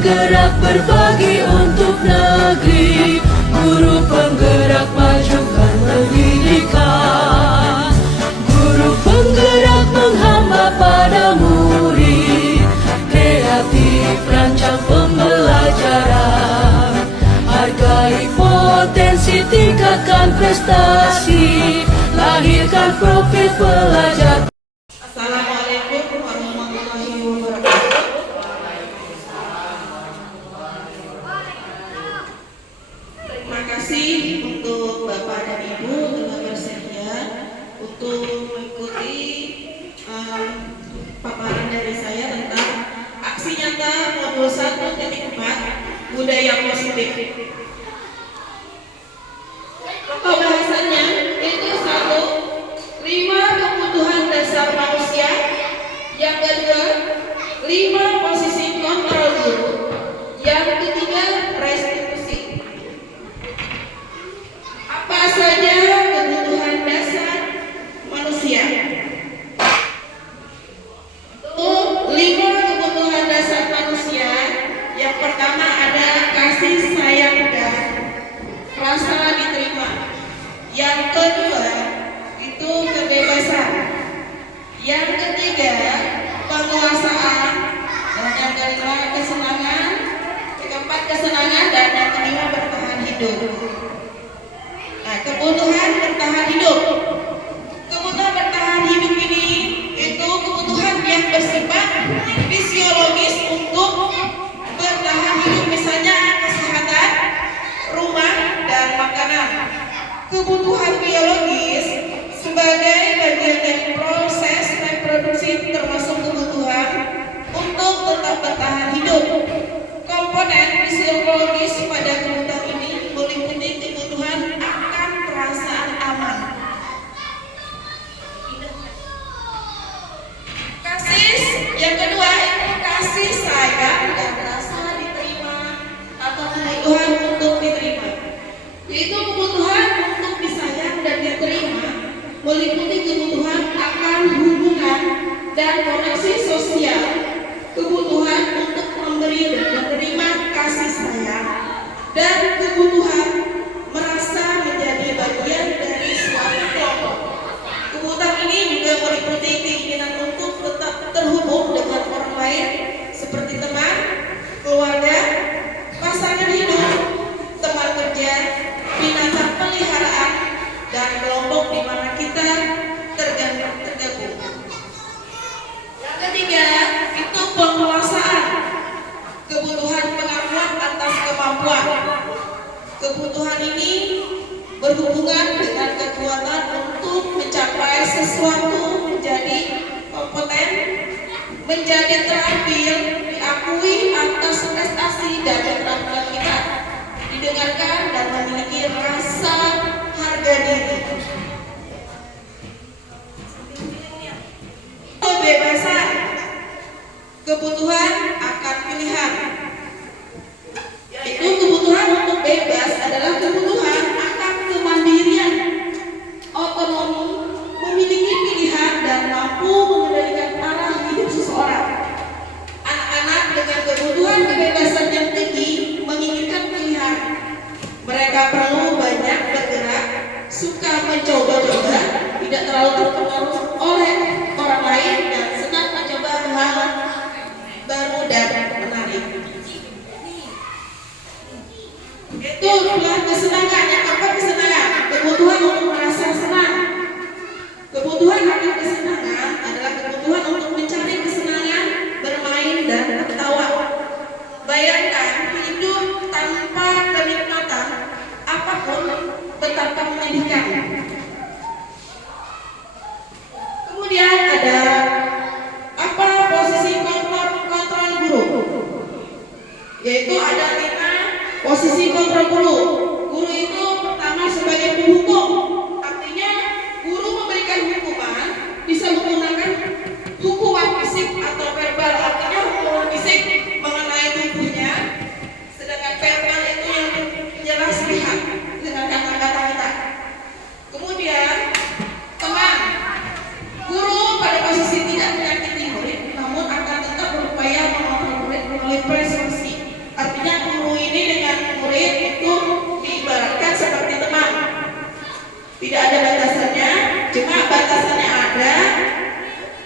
bergerak berbagi untuk negeri, guru penggerak majukan pendidikan, guru penggerak menghamba pada murid, kreatif rancang pembelajaran, hargai potensi, tingkatkan prestasi, lahirkan profil pelajar. Assalamualaikum warahmatullahi wabarakatuh. Terima kasih untuk Bapak dan Ibu telah bersedia untuk mengikuti paparan dari saya tentang aksi nyata modul 1.4 budaya positif. Pokok bahasannya itu 1, 5 kebutuhan dasar manusia. Yang kedua, 5 posisi kontrol guru. Yang ketiga, restitusi. Apa saja kebutuhan dasar manusia? Untuk 5 kebutuhan dasar manusia, yang pertama ada kasih sayang dan rasa diterima. Yang kedua itu kebebasan. Yang ketiga penguasaan. Dan yang kelima kesenangan. Keempat kesenangan, dan yang kelima bertahan hidup. Nah, kebutuhan bertahan hidup. Kebutuhan bertahan hidup ini itu kebutuhan yang bersifat fisiologis untuk bertahan hidup, misalnya kesehatan, rumah, dan makanan. Kebutuhan biologis sebagai bagian dari proses reproduksi termasuk kebutuhan untuk tetap bertahan hidup. Komponen fisiologis pada kebutuhan ini meliputi kebutuhan akan perasaan aman, kasih. Yang kedua itu kasih sayang dan rasa diterima atau kebutuhan untuk diterima. Yaitu kebutuhan untuk disayang dan diterima meliputi kebutuhan akan hubungan dan koneksi sosial, kebutuhan untuk memberi dan menerima kasih sayang, dan kebutuhan merasa menjadi bagian dari suatu kelompok. Kebutuhan ini juga meliputi keinginan untuk tetap terhubung dengan orang lain seperti teman, keluarga, pasangan hidup, teman kerja, binatang peliharaan, dan kelompok di mana kita tergabung. Yang ketiga itu penguasaan, kebutuhan pengakuan atas kemampuan. Kebutuhan ini berhubungan dengan kekuatan untuk mencapai sesuatu, menjadi kompeten, menjadi terampil, diakui atas prestasi dan keterampilan kita, didengarkan dan memiliki rasa harga diri. Kebebasan, kebutuhan akan pilihan. Yaitu kebutuhan untuk bebas adalah kebutuhan akan kemandirian, otonomi, memiliki pilihan dan mampu mengendalikan arah hidup seseorang. Anak-anak dengan kebutuhan kebebasan yang tinggi menginginkan pilihan. Mereka perlu banyak bergerak, suka mencoba-coba, tidak terlalu terpengaruh oleh orang lain, dan senang mencoba hal baru dan menarik. Itu adalah kesenangan. Yang keempat kesenangan, kebutuhan untuk merasa senang. Kebutuhan akan kesenangan adalah kebutuhan untuk mencari kesenangan, bermain, dan tertawa. Bayangkan hidup tanpa kenikmatan apapun betapa menyedihkan. Kemudian ada apa posisi kontrol guru? Yaitu ada 5 posisi kontrol guru. Guru itu pertama sebagai penghukum, artinya guru memberikan hukuman bisa menggunakan hukuman fisik atau verbal, artinya hukuman fisik mengenai tubuhnya, sedangkan verbal itu yang menjelas lihat dengan kata-kata kita. Kemudian teman, guru pada posisi tidak menyakiti murid, namun akan tetap berupaya mengontrol murid melalui persuasi. tidak ada batasannya, cuma batasannya ada,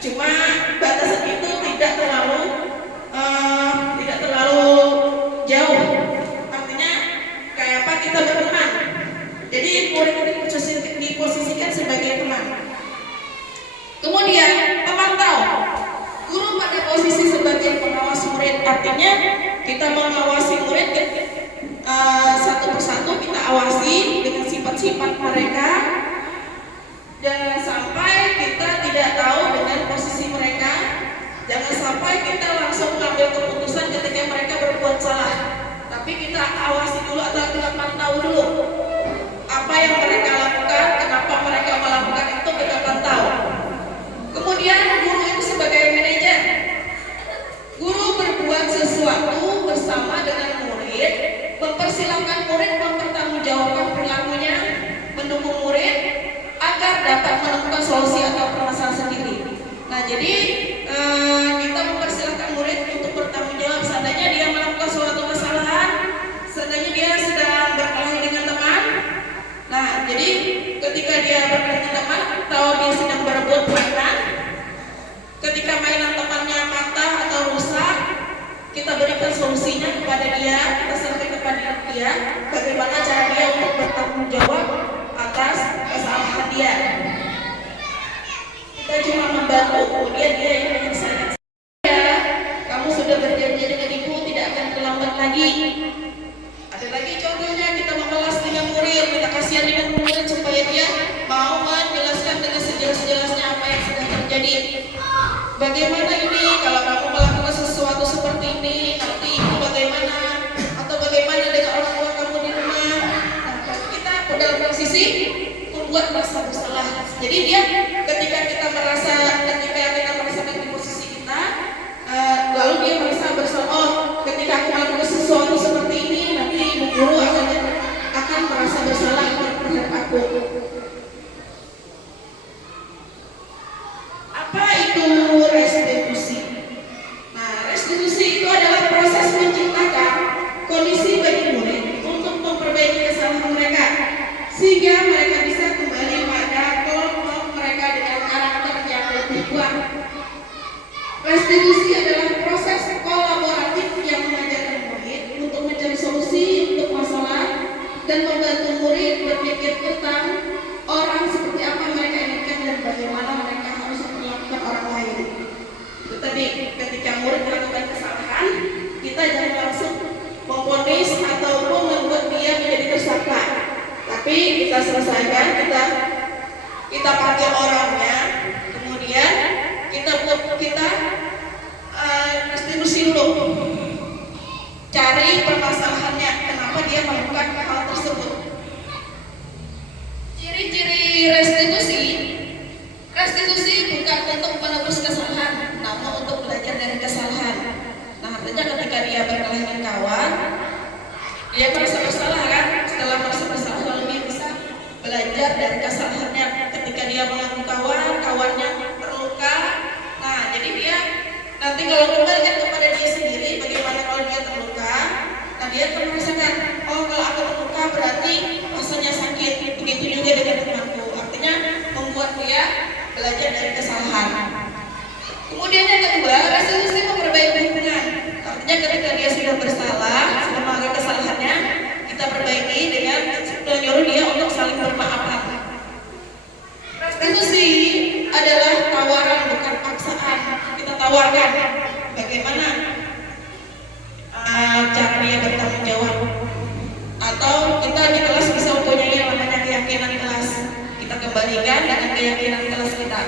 cuma batasan itu tidak terlalu jauh. Artinya kayak apa, kita berteman. Jadi murid diposisikan sebagai teman. Kemudian pemantau, guru pada posisi sebagai pengawas murid. Artinya kita mengawasi murid satu persatu, kita awasi dengan sifat-sifat mereka. Jangan sampai kita tidak tahu dengan posisi mereka. Jangan sampai kita langsung mengambil keputusan ketika mereka berbuat salah. Tapi kita awasi dulu atau kita pantau dulu apa yang mereka lakukan, kenapa mereka melakukan itu, kita pantau. Kemudian guru itu sebagai manajer. Guru berbuat sesuatu bersama dengan murid, mempersilahkan murid mempertanggungjawabkan perilakunya, mendukung murid agar dapat menemukan solusi atau permasalahan sendiri. Nah, jadi kita mempersilahkan murid untuk bertanggung jawab seandainya dia melakukan suatu kesalahan, seandainya dia sedang berkelahi dengan teman. Nah, jadi ketika dia berkelahi dengan teman atau dia sedang berebut mainan, ketika mainan temannya patah atau rusak, kita berikan solusinya kepada dia, kita sampaikan kepada dia bagaimana cara dia untuk bertanggung jawab atas kesalahan dia. Kita cuma membantu, kemudian dia yang menyelesaikan. Ya, kamu sudah berjanji dengan ibu tidak akan terlambat lagi. Ada lagi contohnya, kita membalas dengan murid, kita kasihan dengan murid supaya dia mau menjelaskan dengan sejelas-jelasnya apa yang sedang terjadi. Bagaimana ini kalau kamu melakukan sesuatu seperti ini, nanti ibu bagaimana, atau bagaimana dengan orang tua kamu di rumah. Nah, kita dalam posisi membuat merasa bersalah. Jadi dia ketika kita merasakan di posisi kita, lalu dia merasa bersalah. Oh, ketika aku melakukan sesuatu seperti ini, nanti ibu guru akan merasa bersalah terhadap aku. Apa itu restitusi? Nah, restitusi itu adalah proses menciptakan kondisi bagi murid untuk memperbaiki kesalahan mereka sehingga mereka bisa kembali pada kelompok mereka dengan karakter yang lebih kuat. Restitusi adalah proses kolaboratif yang mengajarkan murid untuk mencari solusi untuk masalah dan membantu murid berpikir tentang orang seperti apa mereka inginkan dan bagaimana mereka harus memperlakukan orang lain. Itu tadi, ketika murid melakukan kesalahan, kita jangan langsung memvonis ataupun membuat dia menjadi tersangka. Tapi kita selesaikan, kita panggil orangnya, kemudian kita restitusi dulu, cari permasalahannya, kenapa dia melakukan hal tersebut. Ciri-ciri restitusi bukan untuk menebus kesalahan, namun untuk belajar dari kesalahan. Nah, artinya ketika dia berkelahi dengan kawan, dia merasa bersalah kan? Setelah merasa bersalah lalu dia bisa belajar dari kesalahannya. Ketika dia mengaku kawannya terluka, nah jadi dia nanti kalau kembalikan kepada dia sendiri, bagaimana kalau dia terluka, nah dia akan merasakan, oh kalau aku terluka berarti rasanya sakit. Begitu juga dengan temanku. Artinya membuat dia belajar dari kesalahan. Kemudian yang kedua, restitusi memperbaiki hubungan. Artinya ketika dia sudah bersalah, sudah melakukan kesalahannya, kita perbaiki dengan menyuruh dia untuk saling bermaafan. Restitusi adalah tawaran, bukan paksaan. Kita tawarkan bagaimana cara dia bertanggung jawab. Atau kita di kelas bisa mempunyai yang namanya keyakinan kelas. Kita kembalikan dengan keyakinan kelas kita.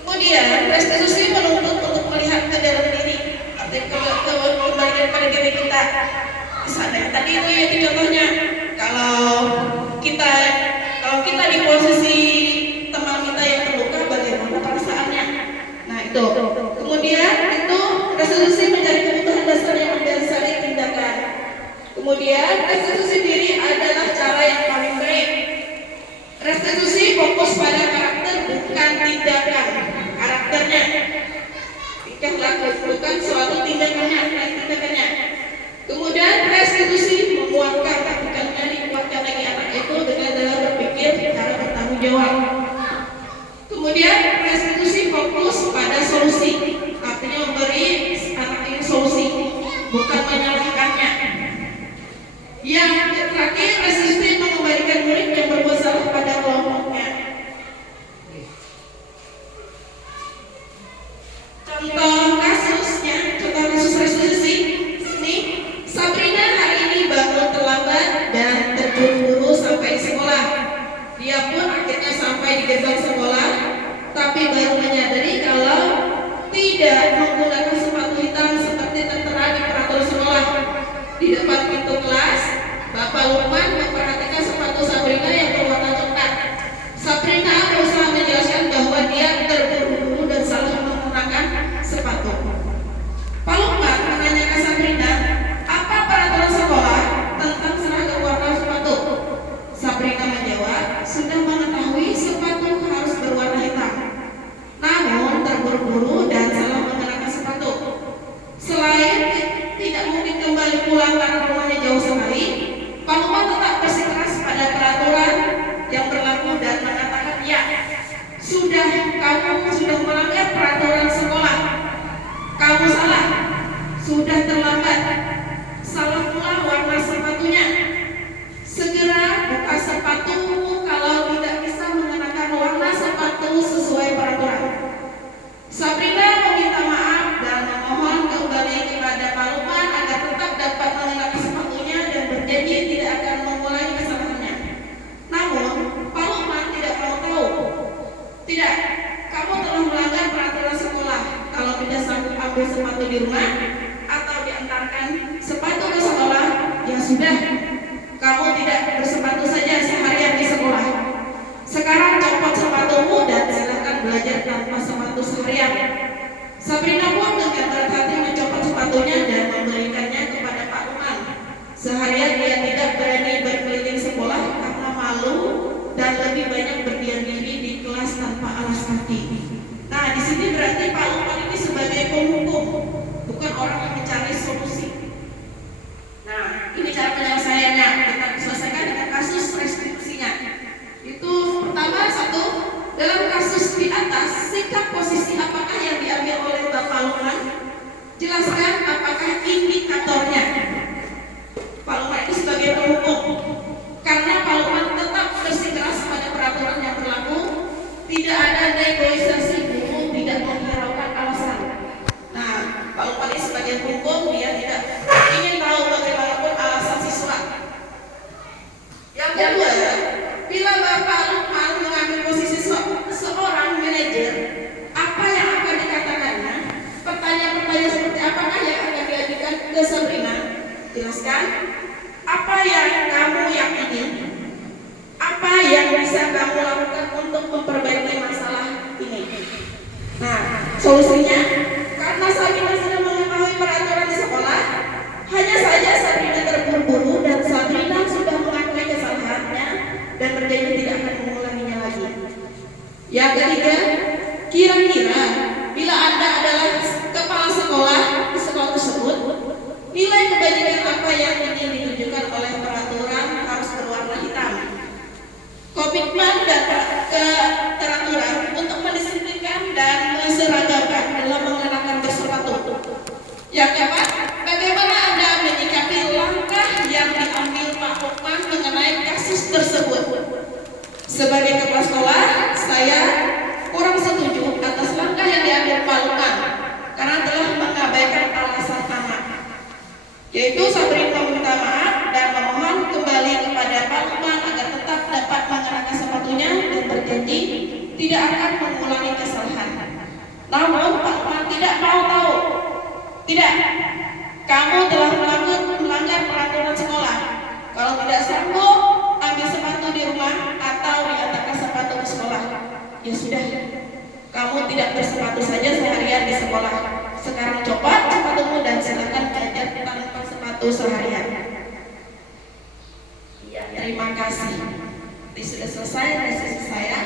Kemudian restitusi menuntut untuk melihat ke dalam diri, artinya kembalikan pada diri kita. Misalnya tadi itu ya contohnya, kalau kita di posisi teman kita yang terluka, bagaimana perasaannya. Nah itu. Kemudian itu restitusi mencari kebutuhan dasar yang mendasari tindakan. Kemudian restitusi diri adalah cara yang paling baik. Restitusi fokus pada karakter bukan tindakan. Karakternya, tidak lakukan suatu tindakannya. Kemudian restitusi menguatkan, bukan dikuatkan lagi anak itu dengan dalam berpikir menggunakan sepatu hitam seperti tertera di peraturan sekolah. Di depan pintu kelas, Bapak Lukman memperhatikan sepatu Sabrina yang berwarna coklat. Sabrina berusaha menjelaskan bahwa dia terburu-buru dan salah menggunakan sepatu. Pak Lukman menanyakan Sabrina, apa peraturan sekolah tentang seragam warna sepatu? Sabrina menjawab, sudah mengetahui sepatu harus berwarna hitam. Namun terburu-buru dan salah mengenakan sepatu. Selain tidak mungkin kembali pulang karena rumahnya jauh sekali, Pak Lukman tetap bersikeras pada peraturan yang berlaku dan mengatakan, ya, kamu sudah melanggar peraturan sekolah. Kamu salah, sudah terlambat. Salah pula warna sepatunya. Segera buka sepatumu kalau tidak bisa mengenakan warna sepatu sesuai peraturan. Sabrina meminta maaf dan memohon kembali kepada Pak Lukman agar tetap dapat mengenakan sepatunya dan berjanji tidak akan mengulangi kesalahannya. Namun, Pak Lukman tidak mau tahu. Tidak, kamu telah melanggar peraturan sekolah. Kalau tidak sanggup ambil sepatu di rumah atau diantarkan sepatu ke sekolah, ya sudah. Kamu tidak bersepatu saja seharian di sekolah. Sekarang copot sepatumu dan silakan belajar tanpa sepatu seharian. Sabrina pun dengan berat hati mencopot sepatunya dan memberikannya kepada Pak Lukman. Seharian dia tidak berani berkeliling sekolah karena malu dan lebih banyak berdiam diri di kelas tanpa alas kaki. Nah, di sini berarti Pak Lukman ini sebagai penghukum, bukan orang yang mencari solusi. Nah, ini cara penyelesaiannya. Kita selesaikan dengan kasus restitusinya. Itu pertama, satu, dalam kasus di atas, sikap posisi apakah yang diambil oleh Bapak Lukman? Jelaskan apakah indikatornya. Pak Lukman itu sebagai penghukum, karena Pak Lukman tetap bersikeras pada peraturan yang berlaku, tidak ada negosiasi dulu, tidak menghiraukan alasan. Nah, Pak Lukman ini sebagai penghukum, dia tidak ingin tahu bagaimanapun alasan siswa. Yang kedua, bila Bapak Lukman mengambil posisi seorang manajer, apa yang akan dikatakannya? Pertanyaan-pertanyaan seperti apakah yang akan diajukan ke Sabrina? Jelaskan apa yang kamu yakini, apa yang bisa kamu lakukan untuk memperbaiki masalah ini. Nah, solusinya, karena Sabrina sudah mengetahui peraturan di sekolah, hanya saja Sabrina terburu-buru dan Sabrina sudah mengakui kesalahannya dan berjanji tidak akan mengulanginya lagi. Yang ketiga, kira-kira bila Anda adalah kepala sekolah di sekolah tersebut, nilai kebajikan apa yang ingin ditunjukkan oleh peraturan harus berwarna hitam. Komitmen dan keteraturan untuk mendisiplinkan dan menseragamkan dalam mengenakan bersepatu. Yang keempat, bagaimana Anda menyikapi langkah yang diambil Pak Lukman mengenai kasus tersebut? Sebagai kepala sekolah, saya kurang setuju atas langkah yang diambil Pak Lukman karena telah mengabaikan alasan anak, yaitu Sabrina meminta maaf dan memohon kembali kepada Pak Lukman agar tetap dapat mengenakan sepatunya dan berjanji tidak akan mengulangi kesalahan. Namun Pak Lukman tidak mau tahu. Tidak, kamu telah melanggar peraturan sekolah. Kalau tidak sanggup ambil sepatu di rumah atau diantarkan sepatu ke sekolah, ya sudah, kamu tidak bersepatu saja seharian di sekolah. Sekarang copot sepatumu dan silakan belajar tanpa sepatu seharian. Ya, terima kasih. Ini sudah selesai dari sesi saya.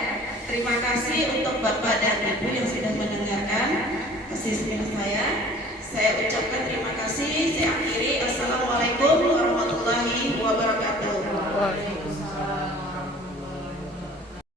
Terima kasih untuk Bapak dan Ibu yang sudah mendengarkan seminar saya. Saya ucapkan terima kasih. Saya akhiri. Assalamualaikum warahmatullahi wabarakatuh.